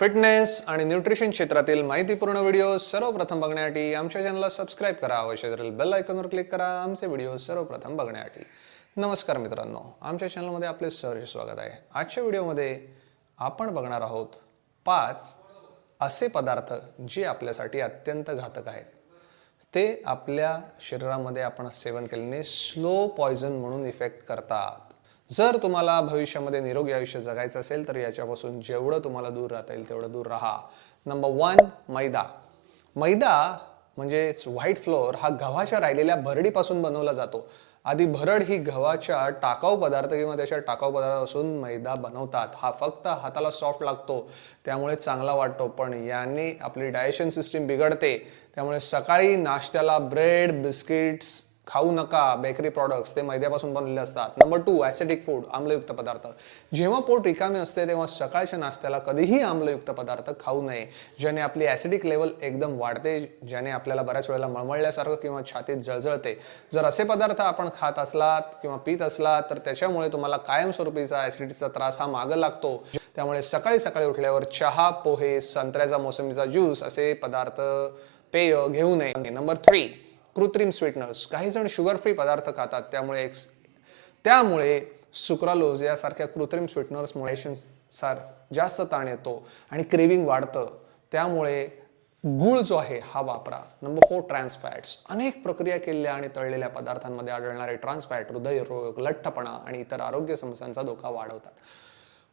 Fitness आणि nutrition क्षेत्रातील माहितीपूर्ण व्हिडिओ सर्वप्रथम बघण्यासाठी आमच्या चॅनलला सबस्क्राईब करा. व शेजारील बेल आयकॉनवर क्लिक करा. आमचे व्हिडिओ सर्वप्रथम बघण्यासाठी. नमस्कार मित्रांनो. आमच्या चॅनलमध्ये आपले सहर्ष स्वागत आहे. आजच्या व्हिडिओमध्ये आपण बघणार आहोत पाच असे पदार्थ जे आपल्यासाठी अत्यंत घातक आहेत. ते आपल्या शरीरामध्ये आपण सेवन केल्याने स्लो पॉयझन म्हणून इफेक्ट करतात. जर तुम्हाला भविष्यामध्ये निरोगी आयुष्य जगायचं असेल तर याच्यापासून जेवढं तुम्हाला दूर राहता येईल तेवढं दूर राहा. नंबर वन मैदा. मैदा म्हणजेच व्हाईट फ्लोअर हा गव्हाच्या राहिलेल्या भरडीपासून बनवला जातो. आधी भरड ही गव्हाच्या टाकाऊ पदार्थ किंवा त्याच्या टाकाऊ पदार्थापासून मैदा बनवतात. हा फक्त हाताला सॉफ्ट लागतो त्यामुळे चांगला वाटतो पण याने आपली डायजेशन सिस्टीम बिघडते. त्यामुळे सकाळी नाश्त्याला ब्रेड बिस्किट्स खाऊ नका बेकरी प्रॉडक्ट्स ते मैद्यापासून बनलेले असतात. नंबर टू ॲसिडिक फूड आम्लयुक्त पदार्थ. जेव्हा पोट रिकामे असते तेव्हा सकाळच्या नाश्त्याला कधीही आम्लयुक्त पदार्थ खाऊ नये ज्याने आपली ॲसिडिक लेवल एकदम वाढते ज्याने आपल्याला बऱ्याच वेळेला मळमळल्यासारखं किंवा छातीत जळजळते. जर असे पदार्थ आपण खात असलात किंवा पित असलात तर त्याच्यामुळे तुम्हाला कायमस्वरूपीचा ॲसिडिटीचा त्रास हा मागं लागतो. त्यामुळे सकाळी सकाळी उठल्यावर चहा पोहे संत्र्याचा मोसंबीचा ज्यूस असे पदार्थ पेय घेऊ नये. नंबर थ्री कृत्रिम स्वीटनर्स काही जण शुगर फ्री पदार्थ खातात त्यामुळे एक त्यामुळे सुक्रालोज यासारख्या कृत्रिम स्वीटनर्समुळे सार जास्त ताण येतो आणि क्रेविंग वाढतं. त्यामुळे गुळ जो आहे हा वापरा. नंबर फोर ट्रान्सफॅट्स अनेक प्रक्रिया केलेल्या आणि तळलेल्या पदार्थांमध्ये आढळणारे ट्रान्सफॅट हृदयरोग लठ्ठपणा आणि इतर आरोग्य समस्यांचा धोका वाढवतात.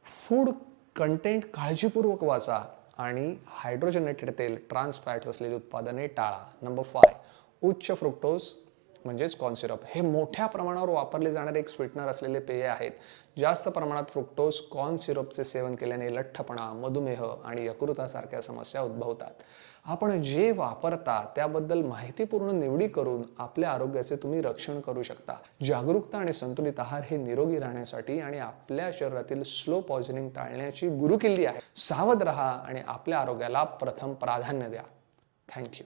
फूड कंटेंट काळजीपूर्वक वाचा आणि हायड्रोजनेटेड तेल ट्रान्सफॅट्स असलेली उत्पादने टाळा. नंबर फाय उच्च फ्रुक्टोज म्हणजेच कॉर्न सिरप हे मोठ्या प्रमाणावर वापरले जाणारे एक स्वीटनर असलेले पेय आहेत. जास्त प्रमाणात फ्रुक्टोज कॉर्न सिरपचे सेवन केल्याने लठ्ठपणा मधुमेह आणि यकृतासारख्या समस्या उद्भवतात. आपण जे वापरता त्याबद्दल माहितीपूर्ण निवडी करून आपल्या आरोग्याचे तुम्ही रक्षण करू शकता. जागरूकता आणि संतुलित आहार हे निरोगी राहण्यासाठी आणि आपल्या शरीरातील स्लो पॉइझनिंग टाळण्याची गुरुकिल्ली आहे. सावध रहा आणि आपल्या आरोग्याला प्रथम प्राधान्य द्या. थँक्यू